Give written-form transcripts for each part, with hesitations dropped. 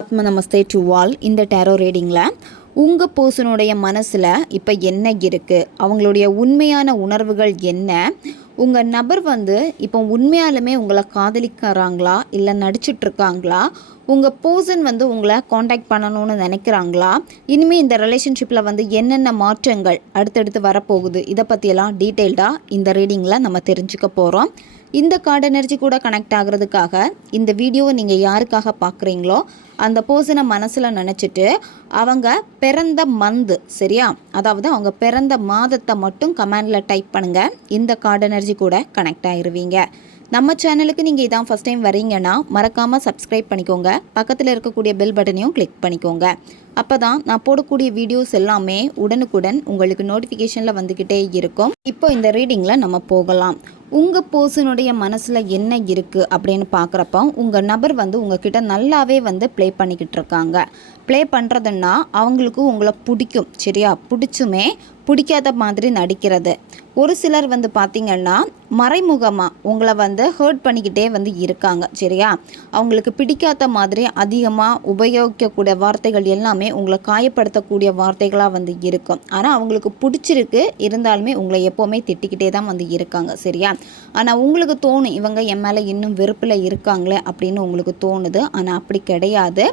Namaste to all. இந்த tarot ரீடிங்கில் உங்கள் பர்சனுடைய மனசில் இப்போ என்ன இருக்குது, அவங்களுடைய உண்மையான உணர்வுகள் என்ன, உங்கள் நபர் இப்போ உண்மையாலுமே உங்களை காதலிக்கிறாங்களா இல்லை நடிச்சிட்ருக்காங்களா, உங்கள் பர்சன் உங்களை காண்டாக்ட் பண்ணணும்னு நினைக்கிறாங்களா, இனிமேல் இந்த ரிலேஷன்ஷிப்பில் என்னென்ன மாற்றங்கள் அடுத்தடுத்து வரப்போகுது, இதை பற்றியெல்லாம் டீட்டெயில்டாக இந்த ரீடிங்கில் நம்ம தெரிஞ்சுக்க போகிறோம். இந்த கார்டு எனர்ஜி கூட கனெக்ட் ஆகிறதுக்காக இந்த வீடியோவை நீங்கள் யாருக்காக பார்க்குறீங்களோ அந்த பர்சனை மனசில் நினச்சிட்டு அவங்க பிறந்த மந்த் சரியா, அதாவது அவங்க பிறந்த மாதத்தை மட்டும் கமெண்டில் டைப் பண்ணுங்கள். இந்த கார்டு எனர்ஜி கூட கனெக்ட் ஆகிருவீங்க. நம்ம சேனலுக்கு நீங்கள் இதான் ஃபஸ்ட் டைம் வரீங்கன்னா மறக்காமல் சப்ஸ்கிரைப் பண்ணிக்கோங்க. பக்கத்தில் இருக்கக்கூடிய பெல் பட்டனையும் கிளிக் பண்ணிக்கோங்க. அப்போ தான் நான் போடக்கூடிய வீடியோஸ் எல்லாமே உடனுக்குடன் உங்களுக்கு நோட்டிஃபிகேஷனில் வந்துக்கிட்டே இருக்கும். இப்போ இந்த ரீடிங்கில் நம்ம போகலாம். உங்கள் பர்சனுடைய மனசில் என்ன இருக்குது அப்படின்னு பார்க்குறப்ப உங்கள் நபர் உங்ககிட்ட நல்லாவே ப்ளே பண்ணிக்கிட்டு இருக்காங்க. ப்ளே பண்ணுறதுன்னா அவங்களுக்கு உங்களை பிடிக்கும் சரியா, பிடிச்சுமே பிடிக்காத மாதிரி நடிக்கிறது. ஒரு சிலர் பார்த்திங்கன்னா மறைமுகமாக உங்களை ஹர்ட் பண்ணிக்கிட்டே இருக்காங்க சரியா. அவங்களுக்கு பிடிக்காத மாதிரி அதிகமாக உபயோகிக்கக்கூடிய வார்த்தைகள் எல்லாமே உங்களை காயப்படுத்தக்கூடிய வார்த்தைகளாக இருக்கும். ஆனால் அவங்களுக்கு பிடிச்சிருக்கு, இருந்தாலுமே உங்களை எப்போவுமே திட்டிக்கிட்டே தான் இருக்காங்க சரியா. ஆனால் உங்களுக்கு தோணும் இவங்க என் மேலே இன்னும் வெறுப்பில் இருக்காங்களே அப்படின்னு உங்களுக்கு தோணுது. ஆனால் அப்படி கிடையாது.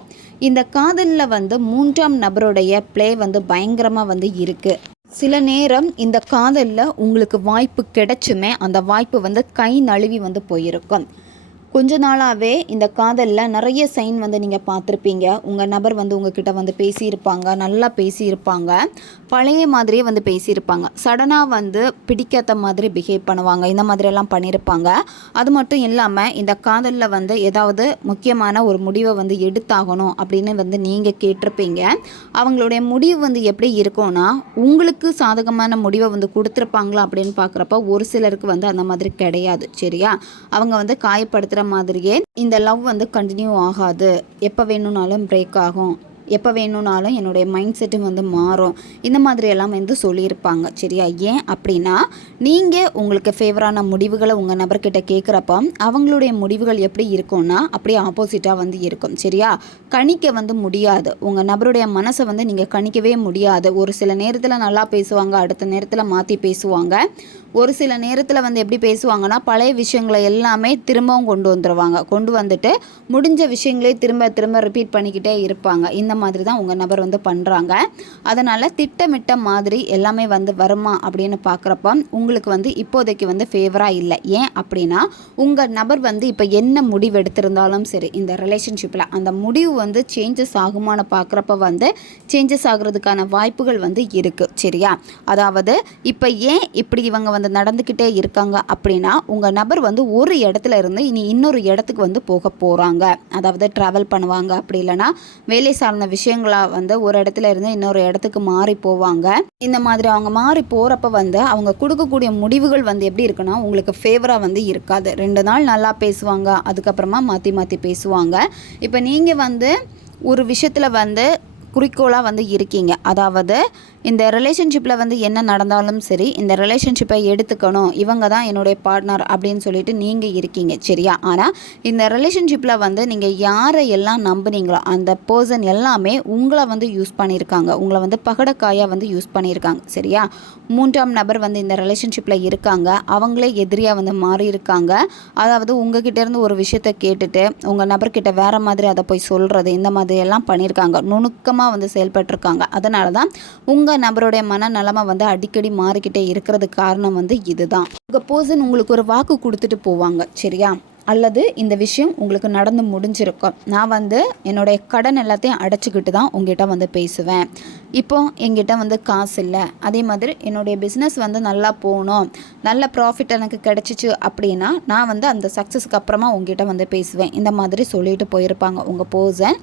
இந்த காதலில் மூன்றாம் நபருடைய ப்ளே பயங்கரமாக இருக்குது. சில நேரம் இந்த காதலில் உங்களுக்கு வாய்ப்பு கிடைச்சுமே அந்த வாய்ப்பு கை நழுவி போயிருக்கும். கொஞ்ச நாளாகவே இந்த காதலில் நிறைய சைன் நீங்கள் பார்த்துருப்பீங்க. உங்கள் நபர் உங்ககிட்ட பேசியிருப்பாங்க, நல்லா பேசியிருப்பாங்க, பழைய மாதிரியே பேசியிருப்பாங்க. சடனாக பிடிக்காத மாதிரி பிஹேவ் பண்ணுவாங்க, இந்த மாதிரியெல்லாம் பண்ணியிருப்பாங்க. அது மட்டும் இல்லாமல் இந்த காதலில் ஏதாவது முக்கியமான ஒரு முடிவை எடுத்தாகணும் அப்படின்னு நீங்கள் கேட்டிருப்பீங்க. அவங்களுடைய முடிவு எப்படி இருக்கும்னா உங்களுக்கு சாதகமான முடிவை கொடுத்துருப்பாங்களா அப்படின்னு பார்க்குறப்ப ஒரு சிலருக்கு அந்த மாதிரி கிடையாது சரியா. அவங்க காயப்படுத்துகிற மாதிரியே இந்த லவ் கண்டினியூ ஆகாது, எப்போ வேணும்னாலும் பிரேக் ஆகும், எப்போ வேணும்னாலும் என்னுடைய மைண்ட் செட்டு மாறும், இந்த மாதிரியெல்லாம் சொல்லியிருப்பாங்க சரியா. ஏன் அப்படின்னா நீங்கள் உங்களுக்கு ஃபேவரான முடிவுகளை உங்கள் நபர்கிட்ட கேட்குறப்ப அவங்களுடைய முடிவுகள் எப்படி இருக்கும்னா அப்படியே ஆப்போசிட்டாக இருக்கும் சரியா. கணிக்க முடியாது, உங்கள் நபருடைய மனசை நீங்கள் கணிக்கவே முடியாது. ஒரு சில நேரத்தில் நல்லா பேசுவாங்க, அடுத்த நேரத்தில் மாற்றி பேசுவாங்க. ஒரு சில நேரத்தில் எப்படி பேசுவாங்கன்னா பழைய விஷயங்களை எல்லாமே திரும்பவும் கொண்டு வந்துடுவாங்க. கொண்டு வந்துட்டு முடிஞ்ச விஷயங்களே திரும்ப திரும்ப ரிப்பீட் பண்ணிக்கிட்டே இருப்பாங்க. இந்த மாதிரி தான் உங்கள் நபர் பண்ணுறாங்க. அதனால் திட்டமிட்ட மாதிரி எல்லாமே வருமா அப்படின்னு பார்க்குறப்ப உங்களுக்கு இப்போதைக்கு ஃபேவராக இல்லை. ஏன் அப்படின்னா உங்கள் நபர் இப்போ என்ன முடிவு எடுத்திருந்தாலும் சரி இந்த ரிலேஷன்ஷிப்பில் அந்த முடிவு சேஞ்சஸ் ஆகுமான்னு பார்க்குறப்ப சேஞ்சஸ் ஆகிறதுக்கான வாய்ப்புகள் இருக்குது சரியா. அதாவது இப்போ ஏன் இப்படி இவங்க நடந்துக்கிட்டே இருக்காங்க அப்படின்னா உங்கள் நபர் ஒரு இடத்துல இருந்து இனி இன்னொரு இடத்துக்கு போக போகிறாங்க. அதாவது ட்ராவல் பண்ணுவாங்க, அப்படி இல்லைன்னா வேலை சார்ந்த விஷயங்களா ஒரு இடத்துல இருந்து இன்னொரு இடத்துக்கு மாறி போவாங்க. இந்த மாதிரி அவங்க மாறி போகிறப்ப அவங்க கொடுக்கக்கூடிய முடிவுகள் எப்படி இருக்குன்னா உங்களுக்கு ஃபேவராக இருக்காது. 2 நாள் நல்லா பேசுவாங்க, அதுக்கப்புறமா மாற்றி மாற்றி பேசுவாங்க. இப்போ நீங்கள் ஒரு விஷயத்தில் குறிக்கோளாக இருக்கீங்க. அதாவது இந்த ரிலேஷன்ஷிப்பில் என்ன நடந்தாலும் சரி இந்த ரிலேஷன்ஷிப்பை எடுத்துக்கணும், இவங்க தான் என்னுடைய பார்ட்னர் அப்படின்னு சொல்லிட்டு நீங்கள் இருக்கீங்க சரியா. ஆனால் இந்த ரிலேஷன்ஷிப்பில் நீங்கள் யாரை எல்லாம் நம்புனீங்களோ அந்த பர்சன் எல்லாமே உங்களை யூஸ் பண்ணியிருக்காங்க, உங்களை பகடக்காயாக யூஸ் பண்ணியிருக்காங்க சரியா. மூன்றாம் நபர் இந்த ரிலேஷன்ஷிப்பில் இருக்காங்க, அவங்களே எதிரியாக மாறி இருக்காங்க. அதாவது உங்ககிட்ட இருந்து ஒரு விஷயத்தை கேட்டுட்டு உங்கள் நபர்கிட்ட வேறு மாதிரி அதை போய் சொல்கிறது, இந்த மாதிரி எல்லாம் பண்ணியிருக்காங்க, நுணுக்கமாக செயல்பட்டிருக்காங்க. அதனால தான் உங்கள் நபருடைய மனநலமை அடிக்கடி மாறிக்கிட்டே இருக்கிறது காரணம் இதுதான். உங்கள் பர்சன் உங்களுக்கு ஒரு வாக்கு கொடுத்துட்டு போவாங்க சரியா. அல்லது இந்த விஷயம் உங்களுக்கு நடந்து முடிஞ்சிருக்கும். நான் என்னுடைய கடன் எல்லாத்தையும் அடைச்சிக்கிட்டு தான் உங்ககிட்ட பேசுவேன். இப்போ என்கிட்ட காசு இல்லை, அதே மாதிரி என்னுடைய பிஸ்னஸ் நல்லா போகணும், நல்ல ப்ராஃபிட் எனக்கு கிடச்சிச்சு அப்படின்னா நான் அந்த சக்ஸஸ்க்கு அப்புறமா உங்ககிட்ட பேசுவேன், இந்த மாதிரி சொல்லிட்டு போயிருப்பாங்க உங்கள் பர்சன்.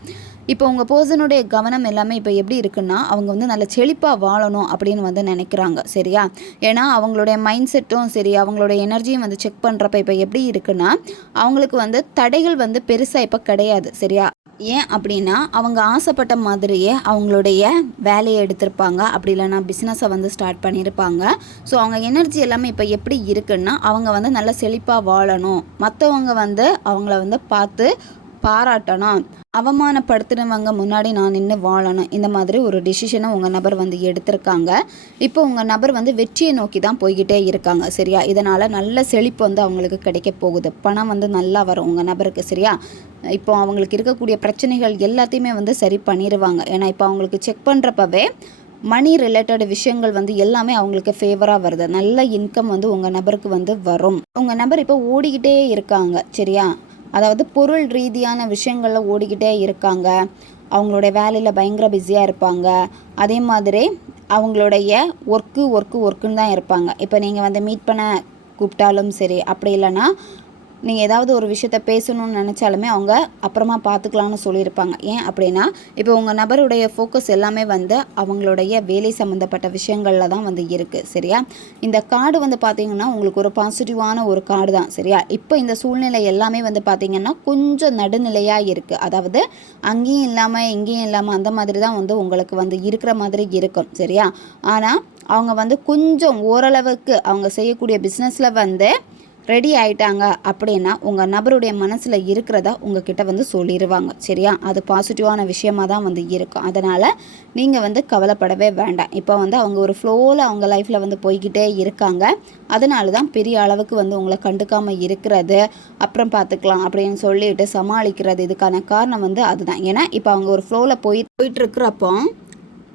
இப்போ உங்கள் பர்சனுடைய கவனம் எல்லாமே இப்போ எப்படி இருக்குன்னா அவங்க நல்ல செழிப்பாக வாழணும் அப்படின்னு நினைக்கிறாங்க சரியா. ஏன்னா அவங்களுடைய மைண்ட் செட்டும் சரி அவங்களுடைய எனர்ஜியும் செக் பண்ணுறப்ப இப்போ எப்படி இருக்குன்னா அவங்களுக்கு தடைகள் பெருசாக இப்போ கிடையாது சரியா. ஏன் அப்படின்னா அவங்க ஆசைப்பட்ட மாதிரியே அவங்களுடைய வேலையை எடுத்திருப்பாங்க, அப்படி இல்லைனா பிஸ்னஸை ஸ்டார்ட் பண்ணியிருப்பாங்க. ஸோ அவங்க எனர்ஜி எல்லாமே இப்போ எப்படி இருக்குன்னா அவங்க நல்ல செழிப்பாக வாழணும், மற்றவங்க அவங்கள பார்த்து பாராட்டணும், அவமானப்படுத்துனவங்க முன்னாடி நான் நின்று வாழணும், இந்த மாதிரி ஒரு டிசிஷனை உங்கள் நபர் வந்து எடுத்திருக்காங்க. இப்போ உங்கள் நபர் வந்து வெற்றியை நோக்கி தான் போய்கிட்டே இருக்காங்க. சரியா, இதனால் நல்ல செழிப்பு வந்து அவங்களுக்கு கிடைக்க போகுது. பணம் வந்து நல்லா வரும் உங்கள் நபருக்கு. சரியா, இப்போ அவங்களுக்கு இருக்கக்கூடிய பிரச்சனைகள் எல்லாத்தையுமே வந்து சரி பண்ணிடுவாங்க. ஏன்னா இப்போ அவங்களுக்கு செக் பண்ணுறப்பவே மணி ரிலேட்டட் விஷயங்கள் வந்து எல்லாமே அவங்களுக்கு ஃபேவராக வருது. நல்ல இன்கம் வந்து உங்கள் நபருக்கு வந்து வரும். உங்கள் நபர் இப்போ ஓடிக்கிட்டே இருக்காங்க. சரியா, அதாவது பொருள் ரீதியான விஷயங்களில் ஓடிக்கிட்டே இருக்காங்க. அவங்களுடைய வேலையில் பயங்கர பிஸியாக இருப்பாங்க. அதே மாதிரி அவங்களுடைய ஒர்க்குன்னு தான் இருப்பாங்க. இப்போ நீங்கள் வந்து மீட் பண்ண கூப்பிட்டாலும் சரி, அப்படி இல்லைன்னா நீங்கள் ஏதாவது ஒரு விஷயத்த பேசணும்னு நினச்சாலுமே அவங்க அப்புறமா பார்த்துக்கலான்னு சொல்லியிருப்பாங்க. ஏன் அப்படின்னா இப்போ உங்கள் நபருடைய ஃபோக்கஸ் எல்லாமே வந்து அவங்களுடைய வேலை சம்மந்தப்பட்ட விஷயங்களில் தான் வந்து இருக்குது. சரியா, இந்த கார்டு வந்து பார்த்திங்கன்னா உங்களுக்கு ஒரு பாசிட்டிவான ஒரு கார்டு தான். சரியா, இப்போ இந்த சூழ்நிலை எல்லாமே வந்து பார்த்திங்கன்னா கொஞ்சம் நடுநிலையாக இருக்குது. அதாவது அங்கேயும் இல்லாமல் இங்கேயும் இல்லாமல் அந்த மாதிரி தான் வந்து உங்களுக்கு வந்து இருக்கிற மாதிரி இருக்கும். சரியா, ஆனால் அவங்க வந்து கொஞ்சம் ஓரளவுக்கு அவங்க செய்யக்கூடிய பிஸ்னஸில் வந்து ரெடி ஆகிட்டாங்க அப்படின்னா உங்கள் நபருடைய மனசில் இருக்கிறத உங்ககிட்ட வந்து சொல்லிடுவாங்க. சரியா, அது பாசிட்டிவான விஷயமாக தான் வந்து இருக்கும். அதனால் நீங்கள் வந்து கவலைப்படவே வேண்டாம். இப்போ வந்து அவங்க ஒரு ஃப்ளோவில் அவங்க லைஃப்பில் வந்து போய்கிட்டே இருக்காங்க. அதனால தான் பெரிய அளவுக்கு வந்து உங்களை கண்டுக்காமல் இருக்கிறது, அப்புறம் பார்த்துக்கலாம் அப்படின்னு சொல்லிட்டு சமாளிக்கிறது. இதுக்கான காரணம் வந்து அதுதான். ஏன்னா இப்போ அவங்க ஒரு ஃப்ளோவில் போயிட்டுருக்கிறப்போ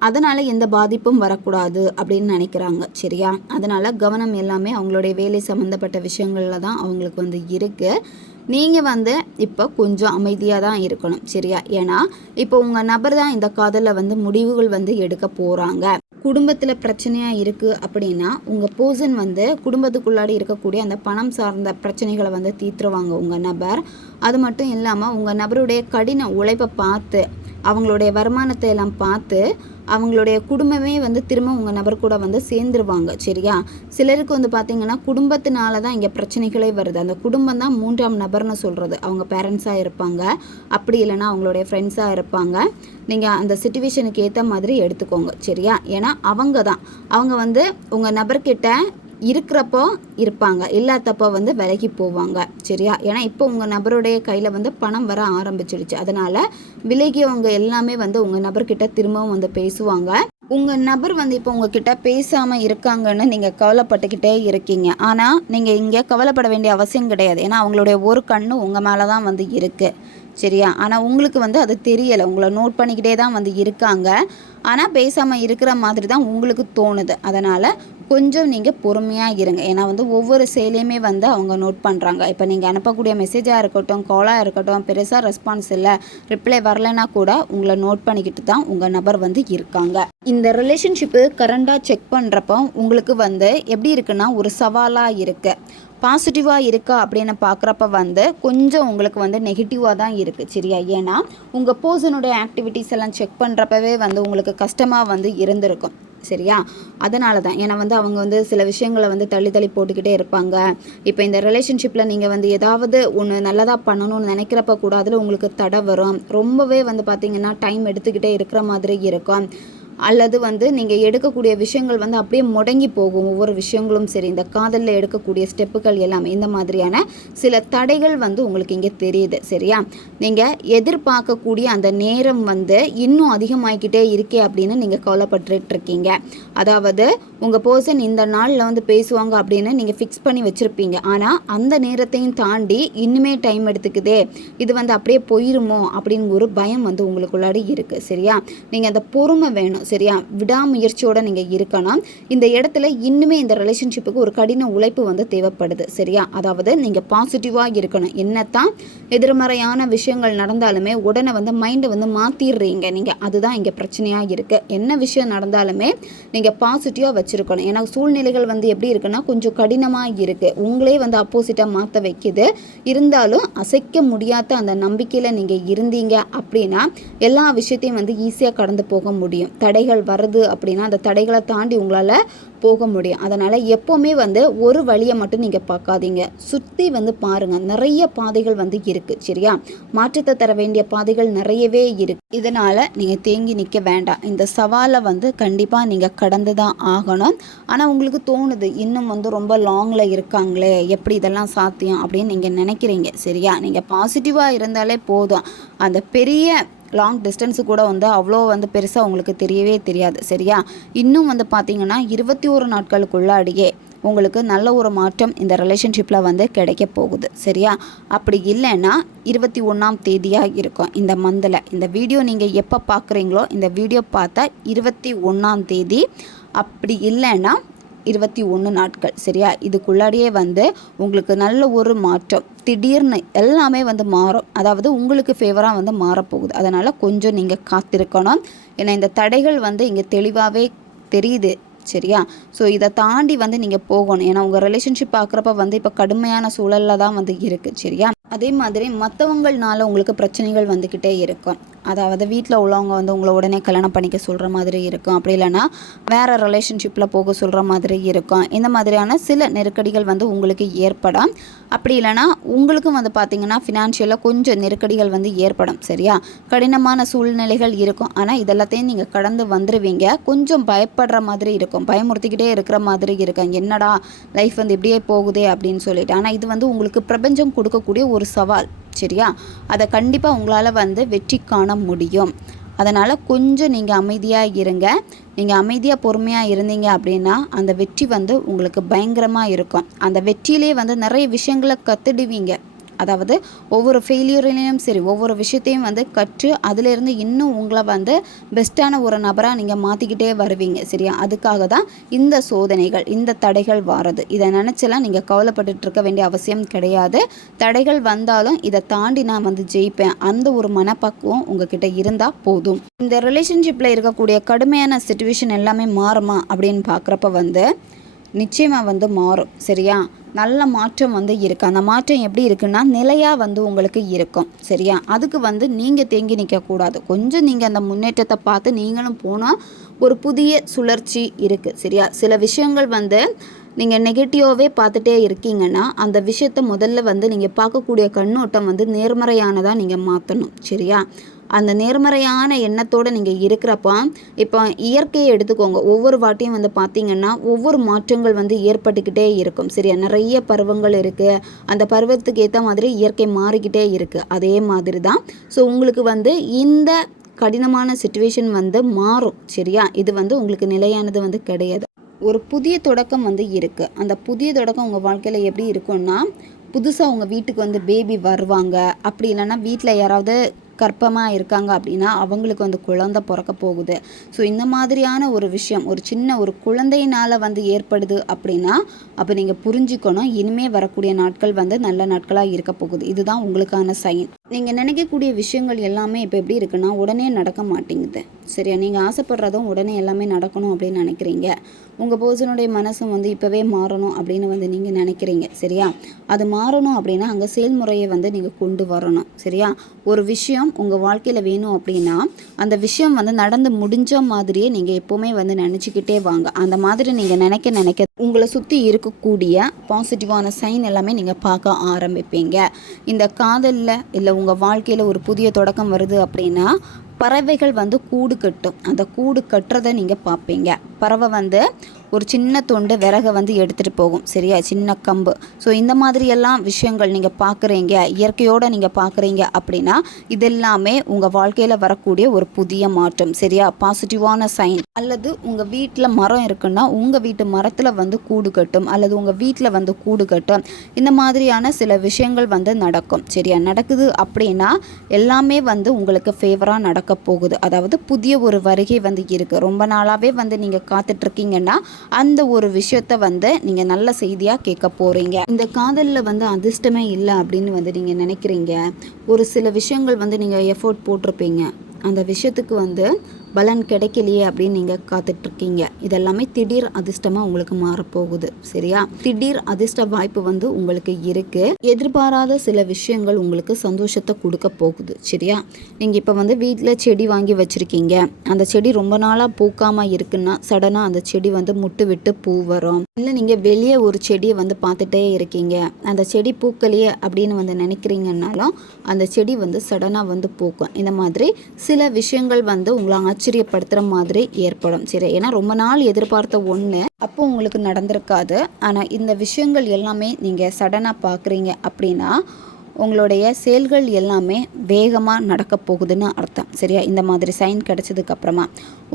அதனால் எந்த பாதிப்பும் வரக்கூடாது அப்படின்னு நினைக்கிறாங்க. சரியா, அதனால் கவனம் எல்லாமே அவங்களுடைய வேலை சம்மந்தப்பட்ட விஷயங்களில் தான் அவங்களுக்கு வந்து இருக்குது. நீங்கள் வந்து இப்போ கொஞ்சம் அமைதியாக தான் இருக்கணும். சரியா, ஏன்னா இப்போ உங்கள் நபர் தான் இந்த காதலில் வந்து முடிவுகள் வந்து எடுக்க போகிறாங்க. குடும்பத்தில் பிரச்சனையாக இருக்குது அப்படின்னா உங்கள் பர்சன் வந்து குடும்பத்துக்குள்ளாடி இருக்கக்கூடிய அந்த பணம் சார்ந்த பிரச்சனைகளை வந்து தீர்த்துருவாங்க உங்கள் நபர். அது மட்டும் இல்லாமல் உங்கள் நபருடைய கடின உழைப்பை பார்த்து அவங்களுடைய வருமானத்தை எல்லாம் பார்த்து அவங்களுடைய குடும்பமே வந்து திரும்ப உங்கள் நபர் கூட வந்து சேர்ந்துருவாங்க. சரியா, சிலருக்கு வந்து பார்த்திங்கன்னா குடும்பத்தினால தான் இங்கே பிரச்சனைகளே வருது. அந்த குடும்பம் தான் மூன்றாம் நபர்னு சொல்கிறது. அவங்க பேரண்ட்ஸாக இருப்பாங்க, அப்படி இல்லைன்னா அவங்களுடைய ஃப்ரெண்ட்ஸாக இருப்பாங்க. நீங்கள் அந்த சிச்சுவேஷனுக்கு ஏற்ற மாதிரி எடுத்துக்கோங்க. சரியா, ஏன்னா அவங்க வந்து உங்கள் நபர்கிட்ட இருக்கிறப்போ இருப்பாங்க, இல்லாதப்போ வந்து விலகி போவாங்க. சரியா, ஏன்னா இப்போ உங்கள் நபருடைய கையில் வந்து பணம் வர ஆரம்பிச்சிடுச்சு. அதனால் விலகியவங்க எல்லாமே வந்து உங்கள் நபர்கிட்ட திரும்பவும் வந்து பேசுவாங்க. உங்கள் நபர் வந்து இப்போ உங்ககிட்ட பேசாமல் இருக்காங்கன்னு நீங்கள் கவலைப்பட்டுக்கிட்டே இருக்கீங்க. ஆனால் நீங்கள் இங்கே கவலைப்பட வேண்டிய அவசியம் கிடையாது. ஏன்னா அவங்களுடைய ஒரு கண்ணு உங்கள் மேலே தான் வந்து இருக்குது. சரியா, ஆனால் உங்களுக்கு வந்து அது தெரியலை. உங்களை நோட் பண்ணிக்கிட்டே தான் வந்து இருக்காங்க. ஆனால் பேசாமல் இருக்கிற மாதிரி தான் உங்களுக்கு தோணுது. அதனால் கொஞ்சம் நீங்கள் பொறுமையாக இருங்க. ஏன்னா வந்து ஒவ்வொரு செயலையுமே வந்து அவங்க நோட் பண்ணுறாங்க. இப்போ நீங்கள் அனுப்பக்கூடிய மெசேஜாக இருக்கட்டும், காலாக இருக்கட்டும், பெருசாக ரெஸ்பான்ஸ் இல்லை, ரிப்ளை வரலைன்னா கூட உங்களை நோட் பண்ணிக்கிட்டு தான் உங்கள் நபர் வந்து இருக்காங்க. இந்த ரிலேஷன்ஷிப்பு கரண்டாக செக் பண்ணுறப்போ உங்களுக்கு வந்து எப்படி இருக்குன்னா ஒரு சவாலாக இருக்குது. பாசிட்டிவாக இருக்கா அப்படின்னு பார்க்குறப்ப வந்து கொஞ்சம் உங்களுக்கு வந்து நெகட்டிவாக தான் இருக்குது. சரியா, ஏன்னா உங்கள் பர்சனுடைய ஆக்டிவிட்டீஸ் எல்லாம் செக் பண்ணுறப்பவே வந்து உங்களுக்கு கஷ்டமாக வந்து இருந்திருக்கும். சரியா, அதனால தான். ஏன்னா வந்து அவங்க வந்து சில விஷயங்களை வந்து தள்ளி போட்டுக்கிட்டே இருப்பாங்க. இப்போ இந்த ரிலேஷன்ஷிப்பில் நீங்கள் வந்து ஏதாவது ஒன்று நல்லதாக பண்ணணும்னு நினைக்கிறப்ப கூட அதில் உங்களுக்கு தடை வரும். ரொம்பவே வந்து பார்த்திங்கன்னா டைம் எடுத்துக்கிட்டே இருக்கிற மாதிரி இருக்கும். அல்லது வந்து நீங்கள் எடுக்கக்கூடிய விஷயங்கள் வந்து அப்படியே முடங்கி போகும். ஒவ்வொரு விஷயங்களும் சரி, இந்த காதலில் எடுக்கக்கூடிய ஸ்டெப்புகள் எல்லாமே இந்த மாதிரியான சில தடைகள் வந்து உங்களுக்கு இங்கே தெரியுது. சரியா, நீங்கள் எதிர்பார்க்கக்கூடிய அந்த நேரம் வந்து இன்னும் அதிகமாகிக்கிட்டே இருக்கே அப்படின்னு நீங்கள் கவலைப்பட்டுருக்கீங்க. அதாவது உங்கள் பர்சன் இந்த நாளில் வந்து பேசுவாங்க அப்படின்னு நீங்கள் ஃபிக்ஸ் பண்ணி வச்சுருப்பீங்க. ஆனால் அந்த நேரத்தையும் தாண்டி இன்னுமே டைம் எடுத்துக்குதே, இது வந்து அப்படியே போயிருமோ அப்படின்னு ஒரு பயம் வந்து உங்களுக்குள்ளாடி இருக்குது. சரியா, நீங்கள் அந்த பொறுமை வேணும். சரியா, விடாமுயற்சியோடு நீங்கள் இருக்கணும். இந்த இடத்துல இன்னுமே இந்த ரிலேஷன்ஷிப்புக்கு ஒரு கடின உழைப்பு வந்து தேவைப்படுது. சரியா, அதாவது நீங்கள் பாசிட்டிவாக இருக்கணும். என்னத்தான் எதிர்மறையான விஷயங்கள் நடந்தாலுமே உடனே வந்து மைண்டை வந்து மாற்றிடுறீங்க நீங்கள். அதுதான் இங்கே பிரச்சனையாக இருக்குது. என்ன விஷயம் நடந்தாலுமே நீங்கள் பாசிட்டிவாக வச்சுருக்கணும். ஏன்னா சூழ்நிலைகள் வந்து எப்படி இருக்குன்னா கொஞ்சம் கடினமாக இருக்குது. உங்களே வந்து அப்போசிட்டாக மாற்ற வைக்குது. இருந்தாலும் அசைக்க முடியாத அந்த நம்பிக்கையில் நீங்கள் இருந்தீங்க அப்படின்னா எல்லா விஷயத்தையும் வந்து ஈஸியாக கடந்து போக முடியும். தடைகள் தடைகள் வருது அப்படின்னா அந்த தடைகளை தாண்டி உங்களால் போக முடியும். அதனால் எப்போவுமே வந்து ஒரு வழியை மட்டும் நீங்கள் பார்க்காதீங்க, சுற்றி வந்து பாருங்கள். நிறைய பாதைகள் வந்து இருக்குது சரியா, மாற்றத்தை தர வேண்டிய பாதைகள் நிறையவே இருக்குது. இதனால் நீங்கள் தேங்கி நிற்க வேண்டாம். இந்த சவாலை வந்து கண்டிப்பாக நீங்கள் கடந்து தான் ஆகணும். ஆனால் உங்களுக்கு தோணுது இன்னும் வந்து ரொம்ப லாங்கில் இருக்காங்களே, எப்படி இதெல்லாம் சாத்தியம் அப்படின்னு நீங்கள் நினைக்கிறீங்க சரியா. நீங்கள் பாசிட்டிவாக இருந்தாலே போதும். அந்த பெரிய லாங் டிஸ்டன்ஸு கூட வந்து அவ்வளோ வந்து பெருசாக உங்களுக்கு தெரியவே தெரியாது சரியா. இன்னும் வந்து பார்த்திங்கன்னா 21 நாட்களுக்குள்ளாடியே உங்களுக்கு நல்ல ஒரு மாற்றம் இந்த ரிலேஷன்ஷிப்பில் வந்து கிடைக்க போகுது சரியா. அப்படி இல்லைன்னா 21ஆம் தேதியாக இருக்கும் இந்த மந்தில். இந்த வீடியோ நீங்கள் எப்போ பார்க்குறீங்களோ இந்த வீடியோ பார்த்தா 21ஆம் தேதி, அப்படி இல்லைன்னா 21 நாட்கள் சரியா. இதுக்குள்ளாடியே வந்து உங்களுக்கு நல்ல ஒரு மாற்றம் திடீர்னு எல்லாமே வந்து மாறும். அதாவது உங்களுக்கு ஃபேவராக வந்து மாறப்போகுது. அதனால் கொஞ்சம் நீங்கள் காத்திருக்கணும். ஏன்னா இந்த தடைகள் வந்து இங்கே தெளிவாகவே தெரியுது சரியா. ஸோ இதை தாண்டி வந்து நீங்கள் போகணும். ஏன்னா உங்கள் ரிலேஷன்ஷிப் பார்க்குறப்ப வந்து இப்போ கடுமையான சூழலில் தான் வந்து இருக்குது சரியா. அதே மாதிரி மற்றவங்கள்னால உங்களுக்கு பிரச்சனைகள் வந்துக்கிட்டே இருக்கும். அதாவது வீட்டில் உள்ளவங்க வந்து உங்களை உடனே கல்யாணம் பண்ணிக்க சொல்கிற மாதிரி இருக்கும், அப்படி இல்லைன்னா வேறு ரிலேஷன்ஷிப்பில் போக சொல்கிற மாதிரி இருக்கும். இந்த மாதிரியான சில நெருக்கடிகள் வந்து உங்களுக்கு ஏற்படும். அப்படி இல்லைன்னா உங்களுக்கும் வந்து பார்த்திங்கன்னா ஃபினான்ஷியலாக கொஞ்சம் நெருக்கடிகள் வந்து ஏற்படும் சரியா. கடினமான சூழ்நிலைகள் இருக்கும். ஆனால் இதெல்லாத்தையும் நீங்கள் கடந்து வந்துடுவீங்க. கொஞ்சம் பயப்படுற மாதிரி இருக்கும், பயமுறுத்திக்கிட்டே இருக்கிற மாதிரி இருக்கும், என்னடா லைஃப் வந்து இப்படியே போகுதே அப்படின்னு சொல்லிட்டு. ஆனால் இது வந்து உங்களுக்கு பிரபஞ்சம் கொடுக்கக்கூடிய ஒரு சவால் சரியா. அதை கண்டிப்பாக உங்களால் வந்து வெற்றி காண முடியும். அதனால் கொஞ்சம் நீங்கள் அமைதியாக இருங்க. நீங்கள் அமைதியாக பொறுமையாக இருந்தீங்க அப்படின்னா அந்த வெற்றி வந்து உங்களுக்கு பயங்கரமாக இருக்கும். அந்த வெற்றியிலே வந்து நிறைய விஷயங்களை கற்றுடுவீங்க. அதாவது ஒவ்வொரு ஃபெயிலியர்லேயும் சரி ஒவ்வொரு விஷயத்தையும் வந்து கற்று அதிலேருந்து இன்னும் உங்களை வந்து பெஸ்ட்டான ஒரு நபராக நீங்கள் மாற்றிக்கிட்டே வருவீங்க சரியா. அதுக்காக தான் இந்த சோதனைகள் இந்த தடைகள் வாரது. இதை நினச்செல்லாம் நீங்கள் கவலைப்பட்டுட்டு இருக்க வேண்டிய அவசியம் கிடையாது. தடைகள் வந்தாலும் இதை தாண்டி நான் வந்து ஜெயிப்பேன், அந்த ஒரு மனப்பக்குவம் உங்ககிட்ட இருந்தால் போதும். இந்த ரிலேஷன்ஷிப்பில் இருக்கக்கூடிய கடுமையான சிச்சுவேஷன் எல்லாமே மாறுமா அப்படின்னு பார்க்குறப்ப வந்து நிச்சயமாக வந்து மாறும் சரியா. நல்ல மாற்றம் வந்து இருக்குது. அந்த மாற்றம் எப்படி இருக்குன்னா நிலையாக வந்து உங்களுக்கு இருக்கும் சரியா. அதுக்கு வந்து நீங்கள் தேங்கி நிற்கக்கூடாது. கொஞ்சம் நீங்கள் அந்த முன்னேற்றத்தை பார்த்து நீங்களும் போனால் ஒரு புதிய சுழற்சி இருக்குது சரியா. சில விஷயங்கள் வந்து நீங்கள் நெகட்டிவாகவே பார்த்துட்டே இருக்கீங்கன்னா அந்த விஷயத்தை முதல்ல வந்து நீங்கள் பார்க்கக்கூடிய கண்ணோட்டம் வந்து நேர்மறையானதாக நீங்கள் மாற்றணும் சரியா. அந்த நேர்மறையான எண்ணத்தோடு நீங்கள் இருக்கிறப்ப இப்போ இயற்கையை எடுத்துக்கோங்க. ஒவ்வொரு வாட்டியும் வந்து பார்த்திங்கன்னா ஒவ்வொரு மாற்றங்கள் வந்து ஏற்பட்டுக்கிட்டே இருக்கும் சரியா. நிறைய பருவங்கள் இருக்குது, அந்த பருவத்துக்கு ஏற்ற மாதிரி இயற்கை மாறிக்கிட்டே இருக்குது. அதே மாதிரி தான் ஸோ உங்களுக்கு வந்து இந்த கடினமான சிச்சுவேஷன் வந்து மாறும் சரியா. இது வந்து உங்களுக்கு நிலையானது வந்து கிடையாது. ஒரு புதிய தொடக்கம் வந்து இருக்குது. அந்த புதிய தொடக்கம் உங்கள் வாழ்க்கையில் எப்படி இருக்குன்னா, புதுசாக உங்கள் வீட்டுக்கு வந்து பேபி வருவாங்க, அப்படி இல்லைன்னா வீட்டில் யாராவது கர்ப்பமாக இருக்காங்க அப்படின்னா அவங்களுக்கு வந்து குழந்தை பிறக்க போகுது. ஸோ இந்த மாதிரியான ஒரு விஷயம் ஒரு சின்ன ஒரு குழந்தையினால் வந்து ஏற்படுது அப்படின்னா அப்போ நீங்கள் புரிஞ்சுக்கணும், இனிமேல் வரக்கூடிய நாட்கள் வந்து நல்ல நாட்களாக இருக்க போகுது. இதுதான் உங்களுக்கான சைன். நீங்கள் நினைக்கக்கூடிய விஷயங்கள் எல்லாமே இப்போ எப்படி இருக்குன்னா உடனே நடக்க மாட்டேங்குது சரியா. நீங்கள் ஆசைப்படுறதும் உடனே எல்லாமே நடக்கணும் அப்படின்னு நினைக்கிறீங்க. உங்கள் பர்சனுடைய மனசும் வந்து இப்போவே மாறணும் அப்படின்னு வந்து நீங்கள் நினைக்கிறீங்க சரியா. அது மாறணும் அப்படின்னா அங்கே செயல்முறையை வந்து நீங்கள் கொண்டு வரணும் சரியா. ஒரு விஷயம் உங்கள் வாழ்க்கையில் வேணும் அப்படின்னா அந்த விஷயம் வந்து நடந்து முடிஞ்ச மாதிரியே நீங்கள் எப்போவுமே வந்து நினச்சிக்கிட்டே வாங்க. அந்த மாதிரி நீங்கள் நினைக்க உங்களை சுற்றி இருக்கக்கூடிய பாசிட்டிவான சைன் எல்லாமே நீங்கள் பார்க்க ஆரம்பிப்பீங்க. இந்த காதலில் இல்லை உங்கள் வாழ்க்கையில் ஒரு புதிய தொடக்கம் வருது அப்படின்னா பறவைகள் வந்து கூடு கட்டும். அந்த கூடு கட்டுறதை நீங்கள் பார்ப்பீங்க. பறவை வந்து ஒரு சின்ன தொண்டு விறகை வந்து எடுத்துகிட்டு போகும் சரியா, சின்ன கம்பு. ஸோ இந்த மாதிரியெல்லாம் விஷயங்கள் நீங்கள் பார்க்குறீங்க, இயற்கையோடு நீங்கள் பார்க்குறீங்க அப்படின்னா இதெல்லாமே உங்கள் வாழ்க்கையில் வரக்கூடிய ஒரு புதிய மாற்றம் சரியா, பாசிட்டிவான சைன். அல்லது உங்கள் வீட்டில் மரம் இருக்குன்னா உங்கள் வீட்டு மரத்தில் வந்து கூடு கட்டும், அல்லது உங்கள் வீட்டில் வந்து கூடு கட்டும். இந்த மாதிரியான சில விஷயங்கள் வந்து நடக்கும் சரியா. நடக்குது அப்படின்னா எல்லாமே வந்து உங்களுக்கு ஃபேவராக நடக்க போகுது. அதாவது புதிய ஒரு வருகை வந்து இருக்குது. ரொம்ப நாளாகவே வந்து நீங்கள் காத்துட்ருக்கீங்கன்னா அந்த ஒரு விஷயத்த வந்து நீங்கள் நல்ல செய்தியாக கேட்க போகிறீங்க. இந்த காதலில் வந்து அதிர்ஷ்டமே இல்லை அப்படின்னு வந்து நீங்கள் நினைக்கிறீங்க. ஒரு சில விஷயங்கள் வந்து நீங்கள் எஃபோர்ட் போட்டிருப்பீங்க, அந்த விஷயத்துக்கு வந்து பலன் கிடைக்கலையே அப்படின்னு நீங்கள் காத்துட்ருக்கீங்க. இதெல்லாமே திடீர் அதிர்ஷ்டமாக உங்களுக்கு மாறப்போகுது. சரியா? திடீர் அதிர்ஷ்ட வாய்ப்பு வந்து உங்களுக்கு இருக்குது. எதிர்பாராத சில விஷயங்கள் உங்களுக்கு சந்தோஷத்தை கொடுக்க போகுது. சரியா? நீங்கள் இப்போ வந்து வீட்டில் செடி வாங்கி வச்சுருக்கீங்க. அந்த செடி ரொம்ப நாளாக பூக்காமல் இருக்குன்னா சடனாக அந்த செடி வந்து முட்டு விட்டு பூ வரும். இல்லை நீங்கள் வெளியே ஒரு செடியை வந்து பார்த்துட்டே இருக்கீங்க, அந்த செடி பூக்கலையே அப்படின்னு வந்து நினைக்கிறீங்கன்னாலும் அந்த செடி வந்து சடனாக வந்து பூக்கும். இந்த மாதிரி சில விஷயங்கள் வந்து உங்களை ஆச்சரியப்படுத்துகிற மாதிரி ஏற்படும். சரி, ஏன்னா ரொம்ப நாள் எதிர்பார்த்த ஒன்று அப்போ உங்களுக்கு நடந்திருக்காது. ஆனால் இந்த விஷயங்கள் எல்லாமே நீங்கள் சடனாக பார்க்குறீங்க அப்படின்னா உங்களுடைய செயல்கள் எல்லாமே வேகமாக நடக்க போகுதுன்னு அர்த்தம். சரியா? இந்த மாதிரி சைன் கிடச்சதுக்கப்புறமா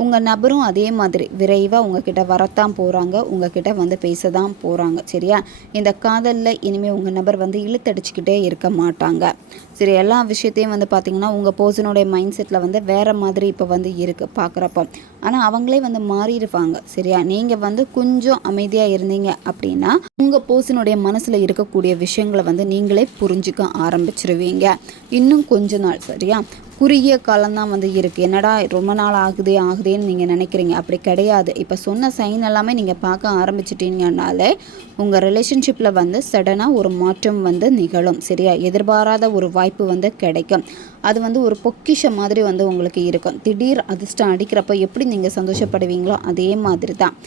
உங்கள் நபரும் அதே மாதிரி விரைவாக உங்ககிட்ட வரத்தான் போகிறாங்க, உங்ககிட்ட வந்து பேச தான் போகிறாங்க. சரியா? இந்த காதலில் இனிமேல் உங்கள் நபர் வந்து இழுத்தடிச்சிக்கிட்டே இருக்க மாட்டாங்க. சரி, எல்லா விஷயத்தையும் வந்து பார்த்திங்கன்னா உங்கள் பர்சனுடைய மைண்ட் செட்டில் வந்து வேறு மாதிரி இப்போ வந்து இருக்குது பார்க்குறப்போ. ஆனால் அவங்களே வந்து மாறிடுவாங்க. சரியா? நீங்கள் வந்து கொஞ்சம் அமைதியாக இருந்தீங்க அப்படின்னா உங்கள் பர்சனுடைய மனசில் இருக்கக்கூடிய விஷயங்களை வந்து நீங்களே புரிஞ்சுக்க ஆரம்பிச்சிருவீங்க. இன்னும் கொஞ்ச நாள். சரியா? குறுகிய காலம்தான் வந்து இருக்குது. என்னடா ரொம்ப நாள் ஆகுதேன்னு நீங்கள் நினைக்கிறீங்க. அப்படி கிடையாது. இப்போ சொன்ன சைன் எல்லாமே நீங்கள் பார்க்க ஆரம்பிச்சிட்டிங்கனாலே உங்கள் ரிலேஷன்ஷிப்பில் வந்து சடனாக ஒரு மாற்றம் வந்து நிகழும். சரியா? எதிர்பாராத ஒரு வாய்ப்பு வந்து கிடைக்கும். அது வந்து ஒரு பொக்கிஷம் மாதிரி வந்து உங்களுக்கு இருக்கும். திடீர் அதிர்ஷ்டம் அடிக்கிறப்ப எப்படி நீங்கள் சந்தோஷப்படுவீங்களோ அதே மாதிரி தான்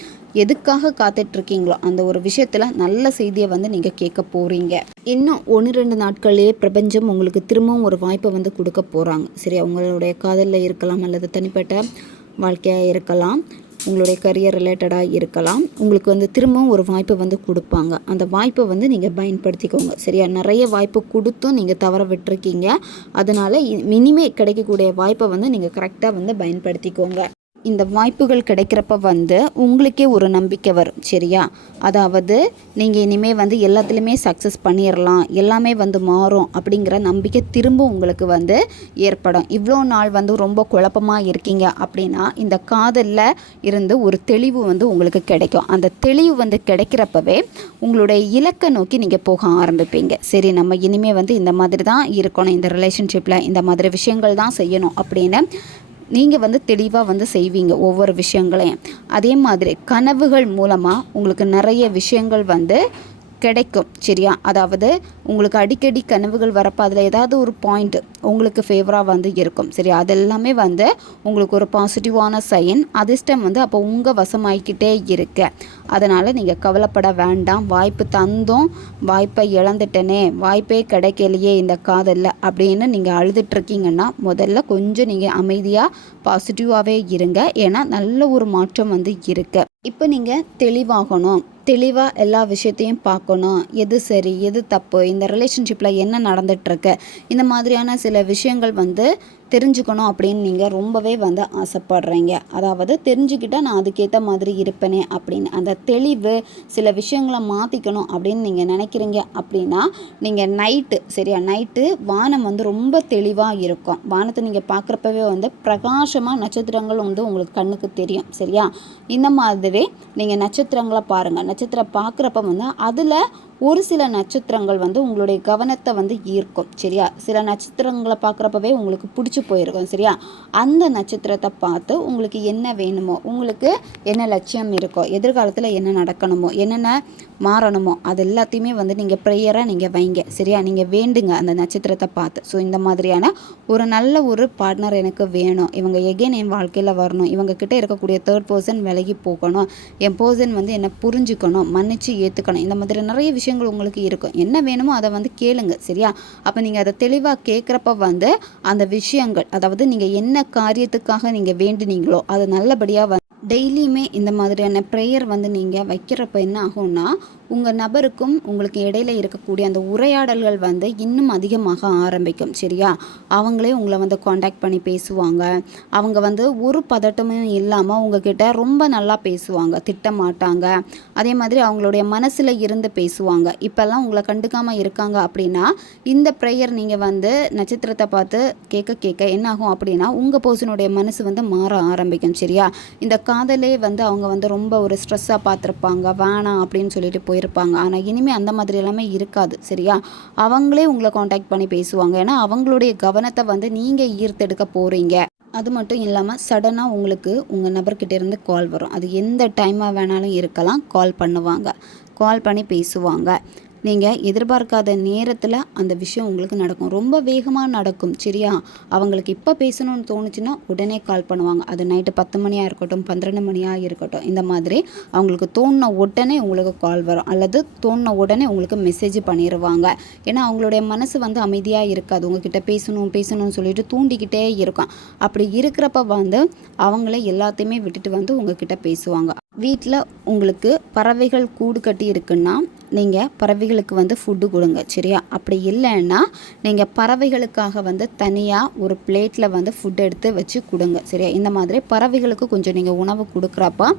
எதுக்காக காத்துட்ருக்கீங்களோ அந்த ஒரு விஷயத்தில் நல்ல செய்தியை வந்து நீங்கள் கேட்க போகிறீங்க. இன்னும் 1-2 நாட்கள்லேயே பிரபஞ்சம் உங்களுக்கு திரும்பவும் ஒரு வாய்ப்பை வந்து கொடுக்க போகிறாங்க. சரி, உங்களுடைய காதலில் இருக்கலாம், அல்லது தனிப்பட்ட வாழ்க்கையாக இருக்கலாம், உங்களுடைய கரியர் ரிலேட்டடாக இருக்கலாம். உங்களுக்கு வந்து திரும்பவும் ஒரு வாய்ப்பை வந்து கொடுப்பாங்க. அந்த வாய்ப்பை வந்து நீங்கள் பயன்படுத்திக்கோங்க. சரியா? நிறைய வாய்ப்பு கொடுத்தும் நீங்கள் தவற விட்டுருக்கீங்க. அதனால் இனிமே கிடைக்கக்கூடிய வாய்ப்பை வந்து நீங்கள் கரெக்டாக வந்து பயன்படுத்திக்கோங்க. இந்த வாய்ப்புகள் கிடைக்கிறப்ப வந்து உங்களுக்கே ஒரு நம்பிக்கை வரும். சரியா? அதாவது நீங்கள் இனிமேல் வந்து எல்லாத்துலேயுமே சக்ஸஸ் பண்ணிடலாம், எல்லாமே வந்து மாறும் அப்படிங்கிற நம்பிக்கை திரும்ப உங்களுக்கு வந்து ஏற்படும். இவ்வளோ நாள் வந்து ரொம்ப குழப்பமாக இருக்கீங்க அப்படின்னா இந்த காதலில் இருந்து ஒரு தெளிவு வந்து உங்களுக்கு கிடைக்கும். அந்த தெளிவு வந்து கிடைக்கிறப்பவே உங்களுடைய இலக்கை நோக்கி நீங்கள் போக ஆரம்பிப்பீங்க. சரி, நம்ம இனிமேல் வந்து இந்த மாதிரி தான் இருக்கணும், இந்த ரிலேஷன்ஷிப்பில் இந்த மாதிரி விஷயங்கள் தான் செய்யணும் அப்படின்னு நீங்கள் வந்து தெளிவாக வந்து செய்வீங்க ஒவ்வொரு விஷயங்களையும். அதே மாதிரி கனவுகள் மூலமாக உங்களுக்கு நிறைய விஷயங்கள் வந்து கிடைக்கும். சரியா? அதாவது உங்களுக்கு அடிக்கடி கனவுகள் வரப்போ அதில் ஏதாவது ஒரு பாயிண்ட் உங்களுக்கு ஃபேவராக வந்து இருக்கும். சரி, அதெல்லாமே வந்து உங்களுக்கு ஒரு பாசிட்டிவான சைன். அதிர்ஷ்டம் வந்து அப்போ உங்கள் வசமாகிக்கிட்டே இருக்கு. அதனால் நீங்கள் கவலைப்பட வேண்டாம். வாய்ப்பு தந்தும் வாய்ப்பை இழந்துட்டனே, வாய்ப்பே கிடைக்கலையே இந்த காதலில் அப்படின்னு நீங்கள் அழுதுட்ருக்கீங்கன்னா முதல்ல கொஞ்சம் நீங்கள் அமைதியாக பாசிட்டிவாகவே இருங்க. ஏன்னா நல்ல ஒரு மாற்றம் வந்து இருக்குது. இப்போ நீங்கள் தெளிவாகணும், தெளிவாக எல்லா விஷயத்தையும் பார்க்கணும். எது சரி எது தப்பு, இந்த ரிலேஷன்ஷிப்பில் என்ன நடந்துகிட்ருக்கு, இந்த மாதிரியான சில விஷயங்கள் வந்து தெரிஞ்சுக்கணும் அப்படின்னு நீங்கள் ரொம்பவே வந்து ஆசைப்படுறீங்க. அதாவது தெரிஞ்சுக்கிட்டால் நான் அதுக்கேற்ற மாதிரி இருப்பேனே அப்படின்னு அந்த தெளிவு, சில விஷயங்களை மாற்றிக்கணும் அப்படின்னு நீங்கள் நினைக்கிறீங்க அப்படின்னா நீங்கள் நைட்டு வானம் வந்து ரொம்ப தெளிவாக இருக்கும். வானத்தை நீங்கள் பார்க்குறப்பவே வந்து பிரகாசமாக நட்சத்திரங்கள் வந்து உங்களுக்கு கண்ணுக்கு தெரியும். சரியா? இந்த மாதிரி நீங்கள் நட்சத்திரங்களை பாருங்கள். நட்சத்திரம் பார்க்குறப்ப வந்து அதில் ஒரு சில நட்சத்திரங்கள் வந்து உங்களுடைய கவனத்தை வந்து ஈர்க்கும். சரியா? சில நட்சத்திரங்களை பார்க்குறப்பவே உங்களுக்கு பிடிச்சி போயிருக்கும். சரியா? அந்த நட்சத்திரத்தை பார்த்து உங்களுக்கு என்ன வேணுமோ, உங்களுக்கு என்ன லட்சியம் இருக்கோ, எதிர்காலத்தில் என்ன நடக்கணுமோ, என்னென்ன மாறணுமோ அது எல்லாத்தையுமே வந்து நீங்கள் ப்ரேயராக நீங்கள் வைங்க. சரியா? நீங்கள் வேண்டுங்க அந்த நட்சத்திரத்தை பார்த்து. ஸோ இந்த மாதிரியான ஒரு நல்ல ஒரு பார்ட்னர் எனக்கு வேணும், இவங்க எகெயின் என் வாழ்க்கையில் வரணும், இவங்கக்கிட்ட இருக்கக்கூடிய தேர்ட் பர்சன் விலகி போகணும், என் பர்சன் வந்து என்னை புரிஞ்சுக்கணும், மன்னிச்சு ஏற்றுக்கணும், இந்த மாதிரி நிறைய விஷயங்கள் உங்களுக்கு இருக்கும். என்ன வேணுமோ அதை வந்து கேளுங்க. சரியா? அப்போ நீங்கள் அதை தெளிவாக கேட்குறப்ப வந்து அந்த விஷயங்கள், அதாவது நீங்கள் என்ன காரியத்துக்காக நீங்கள் வேண்டினீங்களோ அது நல்லபடியாக டெய்லியுமே இந்த மாதிரியான ப்ரேயர் வந்து நீங்கள் வைக்கிறப்ப என்ன ஆகும்னா உங்கள் நபருக்கும் உங்களுக்கு இடையில இருக்கக்கூடிய அந்த உரையாடல்கள் வந்து இன்னும் அதிகமாக ஆரம்பிக்கும். சரியா? அவங்களே உங்களை வந்து காண்டாக்ட் பண்ணி பேசுவாங்க. அவங்க வந்து ஒரு பதட்டமும் இல்லாமல் உங்ககிட்ட ரொம்ப நல்லா பேசுவாங்க, திட்டமாட்டாங்க. அதே மாதிரி அவங்களுடைய மனசில் இருந்து பேசுவாங்க. இப்போல்லாம் உங்களை கண்டுக்காமல் இருக்காங்க அப்படின்னா இந்த ப்ரேயர் நீங்கள் வந்து நட்சத்திரத்தை பார்த்து கேட்க என்ன ஆகும் அப்படின்னா உங்கள் பர்சனுடைய மனசு வந்து மாற ஆரம்பிக்கும். சரியா? இந்த காதலே வந்து அவங்க வந்து ரொம்ப ஒரு ஸ்ட்ரெஸ்ஸாக பார்த்துருப்பாங்க, வேணாம் அப்படின்னு சொல்லிட்டு போயிருப்பாங்க. ஆனால் இனிமேல் அந்த மாதிரி எல்லாமே இருக்காது. சரியா? அவங்களே உங்களை காண்டாக்ட் பண்ணி பேசுவாங்க. ஏன்னா அவங்களுடைய கவனத்தை வந்து நீங்கள் ஈர்த்தெடுக்க போகிறீங்க. அது மட்டும் இல்லாமல் சடனாக உங்களுக்கு உங்கள் நபர்கிட்ட இருந்து கால் வரும். அது எந்த டைமாக வேணாலும் இருக்கலாம். கால் பண்ணுவாங்க, கால் பண்ணி பேசுவாங்க. நீங்கள் எதிர்பார்க்காத நேரத்தில் அந்த விஷயம் உங்களுக்கு நடக்கும். ரொம்ப வேகமாக நடக்கும். சரியா? அவங்களுக்கு இப்போ பேசணும்னு தோணுச்சுன்னா உடனே கால் பண்ணுவாங்க. அது நைட்டு 10 மணியாக இருக்கட்டும், 12 மணியாக இருக்கட்டும். இந்த மாதிரி அவங்களுக்கு தோணின உடனே உங்களுக்கு கால் வரும், அல்லது தோணின உடனே உங்களுக்கு மெசேஜ் பண்ணிடுவாங்க. ஏன்னா அவங்களுடைய மனசு வந்து அமைதியாக இருக்காது. உங்ககிட்ட பேசணும்னு சொல்லிட்டு தூண்டிக்கிட்டே இருக்கும். அப்படி இருக்கிறப்ப வந்து அவங்களே எல்லாத்தையுமே விட்டுட்டு வந்து உங்ககிட்ட பேசுவாங்க. வீட்டில் உங்களுக்கு பறவைகள் கூடு கட்டி இருக்குன்னா நீங்கள் பறவைகளுக்கு வந்து ஃபுட்டு கொடுங்க. சரியா? அப்படி இல்லைன்னா நீங்கள் பறவைகளுக்காக வந்து தனியாக ஒரு பிளேட்டில் வந்து ஃபுட் எடுத்து வச்சு கொடுங்க. சரியா? இந்த மாதிரி பறவைகளுக்கு கொஞ்சம் நீங்கள் உணவு கொடுக்குறப்ப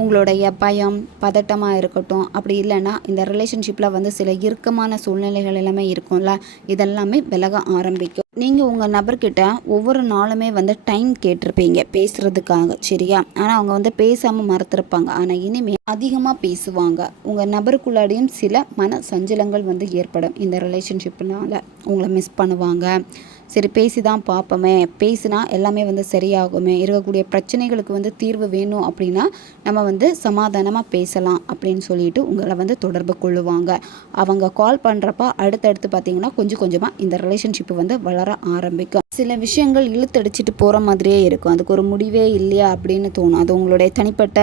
உங்களுடைய பயம், பதட்டமாக இருக்கட்டும், அப்படி இல்லைன்னா இந்த ரிலேஷன்ஷிப்பில் வந்து சில இறுக்கமான சூழ்நிலைகள் எல்லாமே இருக்கும்ல, இதெல்லாமே விலக ஆரம்பிக்கும். நீங்கள் உங்கள் நபர்கிட்ட ஒவ்வொரு நாளுமே வந்து டைம் கேட்டிருப்பீங்க பேசுகிறதுக்காக. சரியா? ஆனால் அவங்க வந்து பேசாமல் மறந்துருப்பாங்க. ஆனால் இனிமேல் அதிகமாக பேசுவாங்க. உங்கள் நபருக்குள்ளாடியும் சில மன சஞ்சலங்கள் வந்து ஏற்படும். இந்த ரிலேஷன்ஷிப்னால உங்களை மிஸ் பண்ணுவாங்க. சரி, பேசி தான் பார்ப்போமே, பேசினா எல்லாமே வந்து சரியாகுமே, இருக்கக்கூடிய பிரச்சனைகளுக்கு வந்து தீர்வு வேணும் அப்படின்னா நம்ம வந்து சமாதானமாக பேசலாம் அப்படின்னு சொல்லிட்டு உங்களை வந்து தொடர்பு கொள்ளுவாங்க. அவங்க கால் பண்ணுறப்ப அடுத்தடுத்து பார்த்திங்கன்னா கொஞ்சம் கொஞ்சமாக இந்த ரிலேஷன்ஷிப்பு வந்து வளர ஆரம்பிக்கும். சில விஷயங்கள் இழுத்தடிச்சிட்டு போகிற மாதிரியே இருக்கும். அதுக்கு ஒரு முடிவே இல்லையா அப்படின்னு தோணும். அது உங்களுடைய தனிப்பட்ட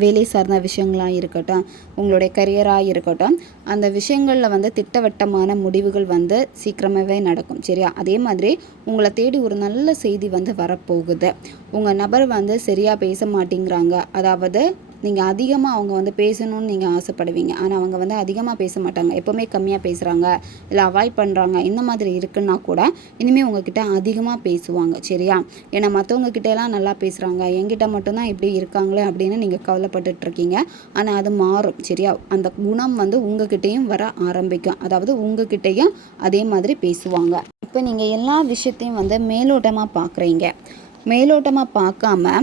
வேலை சார்ந்த விஷயங்களாக இருக்கட்டும், உங்களுடைய கரியராக இருக்கட்டும், அந்த விஷயங்களில் வந்து திட்டவட்டமான முடிவுகள் வந்து சீக்கிரமாகவே நடக்கும். சரியா? அதே மாதிரி உங்களை தேடி ஒரு நல்ல செய்தி வந்து வரப்போகுது. உங்கள் நபர் வந்து சரியாக பேச மாட்டேங்கிறாங்க, அதாவது நீங்கள் அதிகமாக அவங்க வந்து பேசணும்னு நீங்கள் ஆசைப்படுவீங்க, ஆனால் அவங்க வந்து அதிகமாக பேச மாட்டாங்க, எப்போவுமே கம்மியாக பேசுகிறாங்க, இல்லை அவாய்ட் பண்ணுறாங்க, இந்த மாதிரி இருக்குன்னா கூட இனிமேல் உங்ககிட்ட அதிகமாக பேசுவாங்க. சரியா? ஏன்னா மற்றவங்க கிட்டேலாம் நல்லா பேசுகிறாங்க, என்கிட்ட மட்டும்தான் இப்படி இருக்காங்களே அப்படின்னு நீங்கள் கவலைப்பட்டுட்ருக்கீங்க. ஆனால் அது மாறும். சரியா? அந்த குணம் வந்து உங்ககிட்டையும் வர ஆரம்பிக்கும். அதாவது உங்ககிட்டையும் அதே மாதிரி பேசுவாங்க. இப்போ நீங்கள் எல்லா விஷயத்தையும் வந்து மேலோட்டமாக பார்க்குறீங்க. மேலோட்டமாக பார்க்காம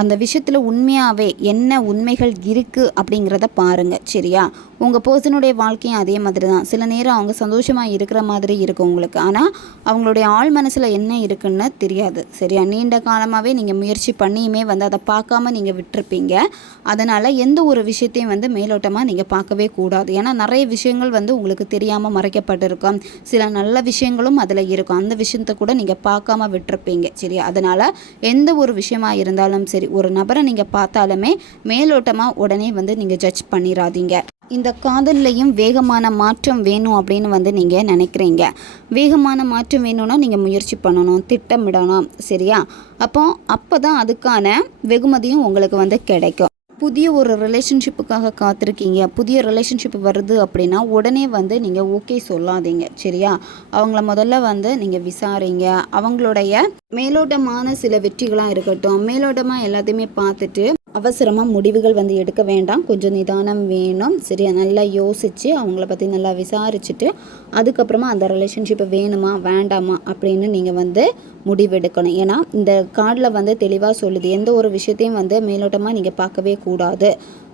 அந்த விஷயத்தில் உண்மையாகவே என்ன உண்மைகள் இருக்குது அப்படிங்கிறத பாருங்கள். சரியா? உங்கள் பர்சனுடைய வாழ்க்கையும் அதே மாதிரி தான். சில நேரம் அவங்க சந்தோஷமாக இருக்கிற மாதிரி இருக்கும் உங்களுக்கு, ஆனால் அவங்களுடைய ஆழ் மனசில் என்ன இருக்குன்னு தெரியாது. சரியா? நீண்ட காலமாகவே நீங்கள் முயற்சி பண்ணியுமே வந்து அதை பார்க்காம நீங்கள் விட்டுருப்பீங்க. அதனால் எந்த ஒரு விஷயத்தையும் வந்து மேலோட்டமாக நீங்கள் பார்க்கவே கூடாது. ஏன்னா நிறைய விஷயங்கள் வந்து உங்களுக்கு தெரியாமல் மறைக்கப்பட்டிருக்கும். சில நல்ல விஷயங்களும் அதில் இருக்கும். அந்த விஷயத்தை கூட நீங்கள் பார்க்காம விட்டுருப்பீங்க. சரியா? அதனால் எந்த ஒரு விஷயமா இருந்தாலும் சரி, ஒரு நபரை நீங்கள் பார்த்தாலுமே மேலோட்டமாக உடனே வந்து நீங்கள் ஜட்ஜ் பண்ணிடாதீங்க. இந்த காதல்லையும் வேகமான மாற்றம் வேணும் அப்படின்னு வந்து நீங்கள் நினைக்கிறீங்க. வேகமான மாற்றம் வேணும்னா நீங்கள் முயற்சி பண்ணணும், திட்டமிடணும். சரியா? அப்போ தான் அதுக்கான வெகுமதியும் உங்களுக்கு வந்து கிடைக்கும். புதிய ஒரு ரிலேஷன்ஷிப்புக்காக காத்திருக்கீங்க, புதிய ரிலேஷன்ஷிப் வருது அப்படின்னா உடனே வந்து நீங்கள் ஓகே சொல்லாதீங்க. சரியா? அவங்கள முதல்ல வந்து நீங்கள் விசாரிங்க. அவங்களுடைய மேலோட்டமான சில வெற்றிகளாக இருக்கட்டும், மேலோட்டமாக எல்லாத்தையுமே பார்த்துட்டு அவசரமாக முடிவுகள் வந்து எடுக்க வேண்டாம். கொஞ்சம் நிதானம் வேணும். சரியா? நல்லா யோசித்து அவங்கள பற்றி நல்லா விசாரிச்சுட்டு அதுக்கப்புறமா அந்த ரிலேஷன்ஷிப்பை வேணுமா வேண்டாமா அப்படின்னு நீங்கள் வந்து முடிவெடுக்கணும். ஏன்னா இந்த கார்டில் வந்து தெளிவாக சொல்லுது, எந்த ஒரு விஷயத்தையும் வந்து மேலோட்டமாக நீங்கள் பார்க்கவே கூடாது.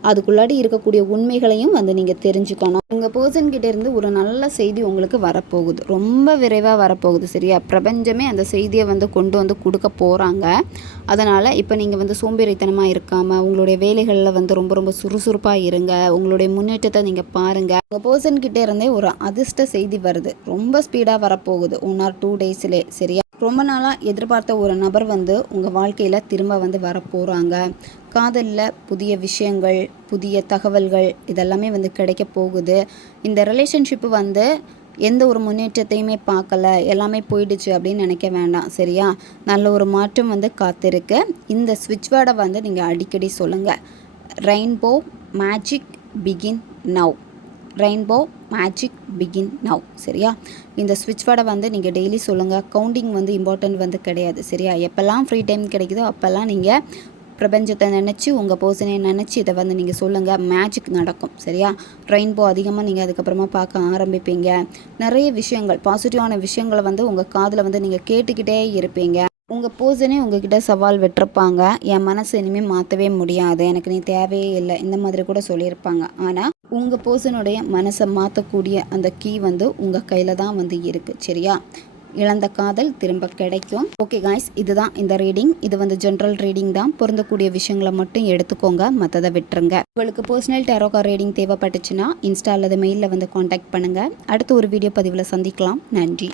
அதுக்குள்ளாடி இருக்கக்கூடிய உண்மைகளையும் வந்து நீங்கள் தெரிஞ்சுக்கணும். உங்கள் பர்சன்கிட்ட இருந்து ஒரு நல்ல செய்தி உங்களுக்கு வரப்போகுது, ரொம்ப விரைவாக வரப்போகுது. சரியா? பிரபஞ்சமே அந்த செய்தியை வந்து கொண்டு வந்து கொடுக்க போகிறாங்க. அதனால் இப்போ நீங்கள் வந்து சோம்பேறித்தனமாக இருக்காமல் உங்களுடைய வேலைகளில் வந்து ரொம்ப ரொம்ப சுறுசுறுப்பாக இருங்க. உங்களுடைய முன்னேற்றத்தை நீங்கள் பாருங்கள். உங்கள் பர்சன்கிட்ட இருந்தே ஒரு அதிர்ஷ்ட செய்தி வருது, ரொம்ப ஸ்பீடாக வரப்போகுது, 1 or 2 daysலே. சரியா? ரொம்ப நாளாக எதிர்பார்த்த ஒரு நபர் வந்து உங்கள் வாழ்க்கையில் திரும்ப வந்து வரப்போகிறாங்க. காதலில் புதிய விஷயங்கள், புதிய தகவல்கள் இதெல்லாமே வந்து கிடைக்க போகுது. இந்த ரிலேஷன்ஷிப்பு வந்து எந்த ஒரு முன்னேற்றத்தையுமே பார்க்கல, எல்லாமே போயிடுச்சு அப்படின்னு நினைக்க வேண்டாம். சரியா? நல்ல ஒரு மாற்றம் வந்து காத்திருக்கு. இந்த ஸ்விட்ச் வேர்டை வந்து நீங்கள் அடிக்கடி சொல்லுங்கள். Rainbow magic begin now. Rainbow magic begin now. சரியா? இந்த ஸ்விட்ச் வேர்டை வந்து நீங்கள் டெய்லி சொல்லுங்கள். கவுண்டிங் வந்து இம்பார்ட்டன்ட் வந்து கிடையாது. சரியா? எப்போல்லாம் ஃப்ரீ டைம் கிடைக்குதோ அப்போல்லாம் நீங்கள் பிரபஞ்சத்தை நினச்சி, உங்கள் பர்சனை நினச்சி இதை வந்து நீங்கள் சொல்லுங்கள். மேஜிக் நடக்கும். சரியா? ரெயின்போ அதிகமாக நீங்கள் அதுக்கப்புறமா பார்க்க ஆரம்பிப்பீங்க. நிறைய விஷயங்கள், பாசிட்டிவான விஷயங்களை வந்து உங்கள் காதில் வந்து நீங்கள் கேட்டுக்கிட்டே இருப்பீங்க. உங்கள் பர்சனே உங்ககிட்ட சவால் விட்டுருப்பாங்க, என் மனசை இனிமேல் மாற்றவே முடியாது, எனக்கு நீ தேவையே இல்லை, இந்த மாதிரி கூட சொல்லியிருப்பாங்க. ஆனால் உங்கள் பர்சனுடைய மனசை மாற்றக்கூடிய அந்த கீ வந்து உங்கள் கையில் தான் வந்து இருக்குது. சரியா? இழந்த காதல் திரும்ப கிடைக்கும். ஓகே காய்ஸ், இதுதான் இந்த ரீடிங். இது வந்து ஜென்ரல் ரீடிங் தான். பொருந்தக்கூடிய விஷயங்களை மட்டும் எடுத்துக்கோங்க, மற்றதை விட்டுருங்க. உங்களுக்கு பர்சனல் டேரோ கார்டு ரீடிங் தேவைப்பட்டுச்சுன்னா இன்ஸ்டா அல்லது மெயிலில் வந்து காண்டாக்ட் பண்ணுங்கள். அடுத்த ஒரு வீடியோ பதிவில் சந்திக்கலாம். நன்றி.